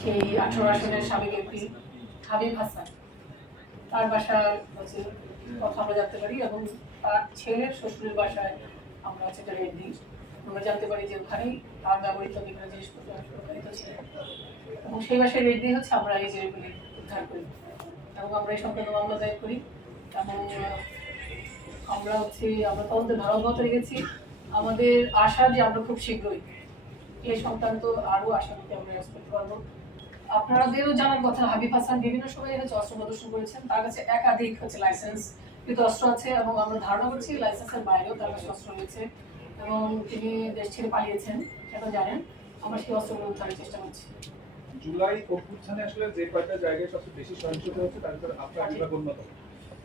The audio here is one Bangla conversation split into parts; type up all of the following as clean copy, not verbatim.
সেই 18 আসনের সাবেক এমপি হাবিব হাসান, তার বাসার হচ্ছে কথা আমরা জানতে পারি এবং তার ছেলের শ্বশুরের বাসায় আমরা হচ্ছে একটা রেড দিই। আমরা জানতে পারি যে ওখানেই তার ব্যবহৃত বিভিন্ন জিনিসপত্র প্রকাশিত ছিল এবং সেই বাসায় রেড দিয়ে হচ্ছে আমরা এই জিনিসগুলি উদ্ধার করি এবং আমরা এই সংক্রান্ত মামলা দায়ের করি এবং আমরা তদন্তে ধারা অব্যাহত রেখেছি। আমাদের আশা যে আমরা খুব শীঘ্রই এই সংক্রান্ত আরও আসামিকে আমরা অ্যারেস্ট করতে পারবো। আপনাদেরও জানার কথা, হাবিব হাসান বিভিন্ন সময় হচ্ছে অস্ত্র প্রদর্শন করেছেন, তার কাছে একাধিক হচ্ছে লাইসেন্স কিন্তু অস্ত্র আছে এবং আমরা ধারণা করছি লাইসেন্সের বাইরেও তার কাছে অস্ত্র রয়েছে এবং তিনি দেশ ছেড়ে পালিয়েছেন, সেটা জানেন। আমরা সেই অস্ত্রগুলো উদ্ধারের চেষ্টা করছি। জুলাই অভ্যুত্থানে আসলে যে কয়টা জায়গায় সবচেয়ে বেশি সহিংসতা হচ্ছে তার ভিতরে আপনার বিভাগ অন্যতম।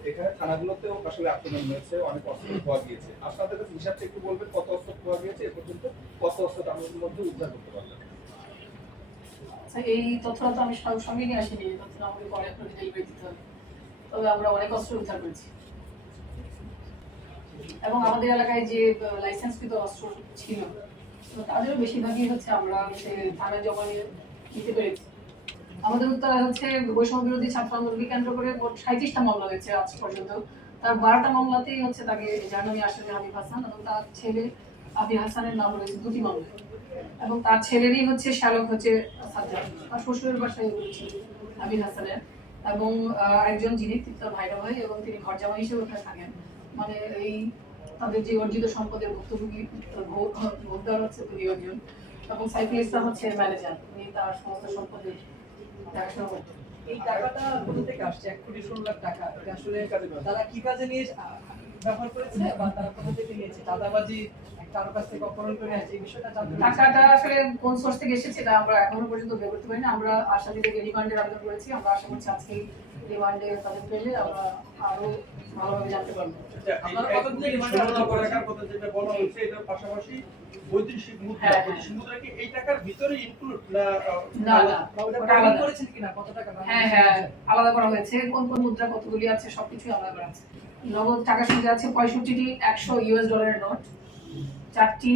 এখানে থানাগুলোতেও আসলে আক্রমণ হয়েছে, অনেক অস্ত্র পাওয়া গিয়েছে। আপনাদের কাছে হিসাবটা একটু বলবেন, কত অস্ত্র পাওয়া গিয়েছে এ পর্যন্ত, কত অস্ত্র আমাদের মধ্যে উদ্ধার করতে পারলেন? এই তথ্যটা তো আমি সঙ্গে নিয়ে আসিনি, এই তথ্যটা আমাকে পরে আপনাকে ডেলিভারি দিতে হবে। তবে আমরা অনেক অস্ত্র উদ্ধার করেছি এবং আমাদের এলাকায় যে লাইসেন্সকৃত অস্ত্র ছিল তাদেরও বেশিরভাগই হচ্ছে আমরা থানায় জমা নিয়ে দিতে পেরেছি। আমাদের উত্তরায় হচ্ছে বৈষম্য বিরোধী ছাত্র আন্দোলনকে কেন্দ্র করে মোট 37টা মামলা হয়েছে আজ পর্যন্ত। তার 12টা মামলাতেই হচ্ছে তাকে জার্মানি আসামি হাবিব হাসান এবং তার ছেলে আবি হাসানের নাম রয়েছে 2টি মামলা এবং তার ছেলেরই হচ্ছে শ্যালক হচ্ছে সাজ্জাদ, তার শ্বশুরের বাসায় এগুলো ছিল আবির হাসানের এবং একজন যিনি তার ভাইরা ভাই এবং তিনি ঘর জামাই হিসেবে ওখানে থাকেন। মানে এই তাদের যে অর্জিত সম্পদের ভুক্তভোগী ভোগদার হচ্ছে তিনি একজন এবং সাইফুল ইসলাম হচ্ছে ম্যানেজার, উনি তার সমস্ত সম্পদের দেখাশোনা করতেন। এই টাকাটা কোথা থেকে আসছে? 1,16,00,000 টাকা এটা আসলে তারা কি কাজে নিয়ে ব্যবহার করেছে বা তারা কোথা থেকে নিয়েছে? চাঁদাবাজি কারো কাছ থেকে অপহরণ করে আছে, এই বিষয়টা জানতে চাই। টাকাটা আসলে কোন সোর্স থেকে এসেছে এটা আমরা এখনো পর্যন্ত বের করতে পারিনি। আমরা আসামিদেরকে রিমান্ডের আবেদন করেছি, আমরা আশা করছি আজকে রিমান্ডে তাদের পেলে আমরা আরো ভালোভাবে জানতে পারবো। আপনারা কতদিন রিমান্ডে আবেদন করেছেন? টাকার কথা যেটা বলা হচ্ছে এটার পাশাপাশি বৈদেশিক মুদ্রা, বৈদেশিক মুদ্রা কি এই টাকার ভিতরে ইনক্লুড না? না না, ওটা আলাদা করেছেন কিনা? কত টাকা? হ্যাঁ আলাদা করা হয়েছে। কোন কোন মুদ্রা কতগুলি আছে সবকিছুই আলাদা করা আছে। নগদ টাকার সঙ্গে আছে 65টি $100 নোট, 4টি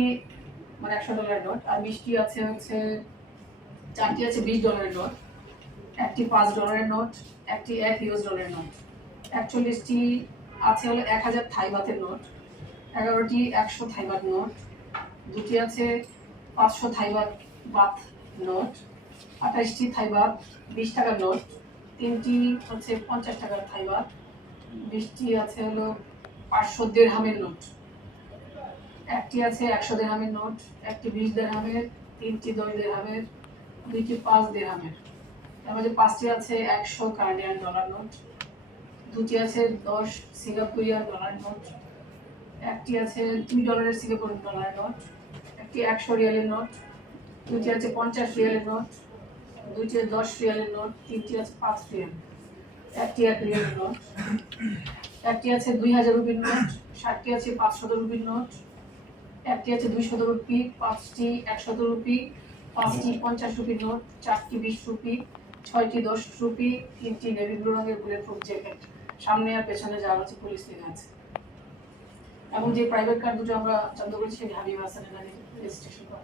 মানে $100 নোট, আর 20টি আছে হচ্ছে 4টি আছে $20 নোট, একটি $5 নোট, একটি $1 নোট, 41টি আছে হলো 1000 থাই বাতের নোট, 11টি 100 থাই বাত নোট, 2টি আছে 500 থাই বাত নোট, 28টি থাই বাত 20 টাকার নোট, 3টি হচ্ছে 50 টাকার থাই বাত, 20টি আছে হলো 500 দিরহামের নোট, একটি আছে 100 দিরহামের নোট, একটি 20 দিরহামের, 3টি 10 দিরহামের, 2টি 5 দিরহামের। তার মধ্যে 5টি আছে 100 কানাডিয়ান ডলার নোট, 2টি আছে 10 সিঙ্গাপুরিয়ান ডলার নোট, একটি আছে $2 সিঙ্গাপুরিয়ান ডলার নোট, একটি 100 রিয়ালের নোট, 2টি আছে 50 রিয়ালের নোট, 2টি 10 রিয়ালের নোট, 3টি আছে 5 রিয়াল, একটি 1 রিয়ালের নোট, একটি আছে 2000 রুপির নোট, 60টি আছে 500 রুপির নোট, একটি আছে 200 রুপি, 5টি 100 রুপি, 5টি 50 রুপির নোট, 4টি 20 রুপি, 6টি 10 রুপি, 3টি নেভি ব্লু রঙের বুলেট প্রুফ জ্যাকেট, সামনে আর পেছনে যা হচ্ছে পুলিশ লেখা আছে এবং যে প্রাইভেট কার দুটো আমরা জব্দ করেছি সেটি হাবিব হাসানের নামে রেজিস্ট্রেশন করা।